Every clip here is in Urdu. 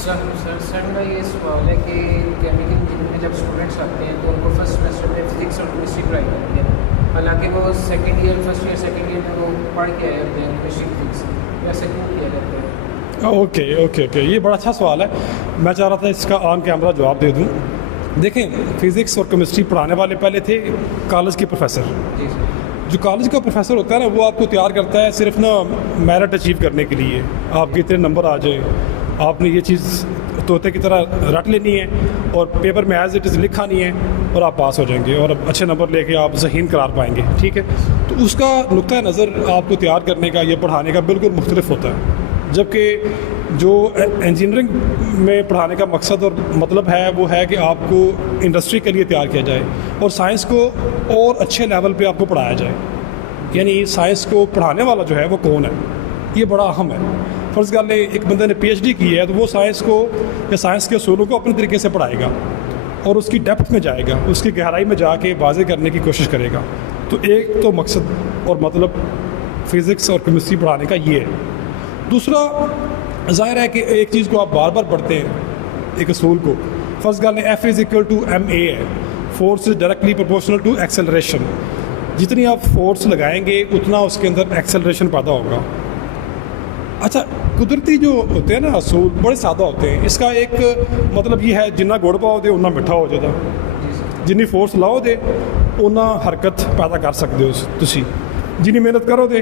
سر میرا یہ سوال ہے کہ کیمیکل انجینئرنگ میں جب اسٹوڈنٹس آتے ہیں تو ان کو فرسٹ سیمسٹر میں فزکس اور کیمسٹری پڑھائی جاتی ہے، حالانکہ وہ فرسٹ ایئر میں وہ پڑھ کے آئے ہوتے ہیں کیمسٹری فزکس، ایسا کیوں کیا جاتا ہے؟ اوکے یہ بڑا اچھا سوال ہے. میں چاہ رہا تھا اس کا آن کیمرہ جواب دے دوں. دیکھیں، فزکس اور کیمسٹری پڑھانے والے پہلے تھے کالج کے پروفیسر. جی سر. جو کالج کا پروفیسر ہوتا ہے نا، وہ آپ کو تیار کرتا ہے صرف نا میرٹ اچیو کرنے کے لیے. آپ کے اتنے نمبر آ جائیں، آپ نے یہ چیز طوطے کی طرح رٹ لینی ہے اور پیپر میں ایز اٹ از لکھا نہیں ہے اور آپ پاس ہو جائیں گے اور اچھے نمبر لے کے آپ ذہین قرار پائیں گے. ٹھیک ہے، تو اس کا نقطۂ نظر آپ کو تیار کرنے کا، یہ پڑھانے کا بالکل مختلف ہوتا ہے. جبکہ جو انجینئرنگ میں پڑھانے کا مقصد اور مطلب ہے وہ ہے کہ آپ کو انڈسٹری کے لیے تیار کیا جائے اور سائنس کو اور اچھے لیول پہ آپ کو پڑھایا جائے. یعنی سائنس کو پڑھانے والا جو ہے وہ کون ہے، یہ بڑا اہم ہے. فرض کر لیں ایک بندے نے پی ایچ ڈی کی ہے تو وہ سائنس کو یا سائنس کے اصولوں کو اپنے طریقے سے پڑھائے گا اور اس کی ڈیپتھ میں جائے گا، اس کی گہرائی میں جا کے واضح کرنے کی کوشش کرے گا. تو ایک تو مقصد اور مطلب فزکس اور کیمسٹری پڑھانے کا یہ ہے. دوسرا، ظاہر ہے کہ ایک چیز کو آپ بار بار پڑھتے ہیں، ایک اصول کو. فرض کر لیں F=ma ہے، force is directly proportional to acceleration. جتنی آپ فورس لگائیں گے اتنا اس کے اندر ایکسلریشن پیدا ہوگا. اچھا، قدرتی جو ہوتے ہیں نا اصول بڑے سادہ ہوتے ہیں. اس کا ایک مطلب یہ ہے، جننا گڑ پاؤ دے اُنّا مٹھا ہو جاتا. جنی فورس لاؤ دے اُنّا حرکت پیدا کر سکتے ہو تسی. جنی محنت کرو دے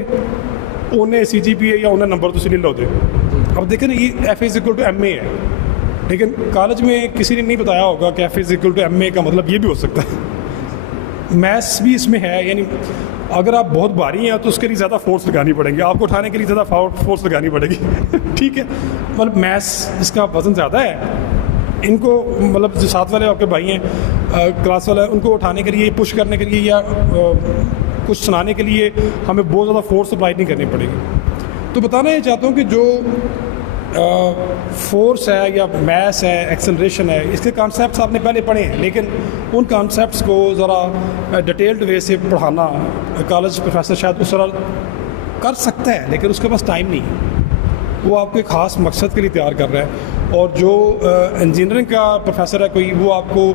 انہیں CGPA یا انہیں نمبر تسی نہیں لو دے. اب دیکھیں نا، یہ F=ma ہے، لیکن کالج میں کسی نے نہیں بتایا ہوگا کہ F=ma کا مطلب یہ بھی ہو سکتا ہے. میتھس بھی اس میں ہے. یعنی اگر آپ بہت بھاری ہیں تو اس کے لیے زیادہ فورس لگانی پڑیں گی، آپ کو اٹھانے کے لیے زیادہ فورس لگانی پڑے گی. ٹھیک ہے، مطلب میتھس اس کا وزن زیادہ ہے. ان کو مطلب جو ساتھ والے آپ کے بھائی ہیں، کلاس والے، ان کو اٹھانے کے لیے، پش کرنے کے لیے یا کچھ سنانے کے لیے ہمیں بہت زیادہ فورس اپلائی نہیں کرنی پڑے گی. تو بتانا یہ چاہتا ہوں کہ جو فورس ہے یا میس ہے، ایکسلریشن ہے، اس کے کانسیپٹس آپ نے پہلے پڑھے ہیں، لیکن ان کانسیپٹس کو ذرا ڈیٹیلڈ وے سے پڑھانا کالج پروفیسر شاید اس طرح کر سکتا ہے، لیکن اس کے پاس ٹائم نہیں ہے. وہ آپ کو ایک خاص مقصد کے لیے تیار کر رہا ہے. اور جو انجینئرنگ کا پروفیسر ہے کوئی، وہ آپ کو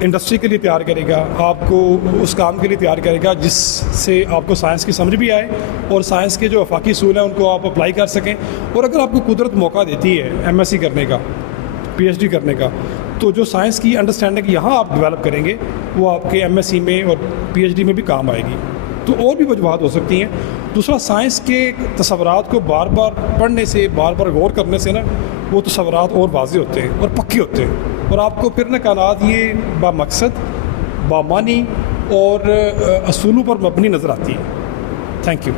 انڈسٹری کے لیے تیار کرے گا، آپ کو اس کام کے لیے تیار کرے گا جس سے آپ کو سائنس کی سمجھ بھی آئے اور سائنس کے جو افاقی اصول ہیں ان کو آپ اپلائی کر سکیں. اور اگر آپ کو قدرت موقع دیتی ہے MSc کرنے کا، PhD کرنے کا، تو جو سائنس کی انڈرسٹینڈنگ یہاں آپ ڈیولپ کریں گے وہ آپ کے MSc میں اور PhD میں بھی کام آئے گی. تو اور بھی وجوہات ہو سکتی ہیں. دوسرا، سائنس کے تصورات کو بار بار پڑھنے سے، بار بار غور کرنے سے نا وہ تصورات اور واضح ہوتے ہیں اور پکے ہوتے ہیں، اور آپ کو پھر نا کائنات یہ با مقصد، با معنی اور اصولوں پر مبنی نظر آتی ہے. Thank you.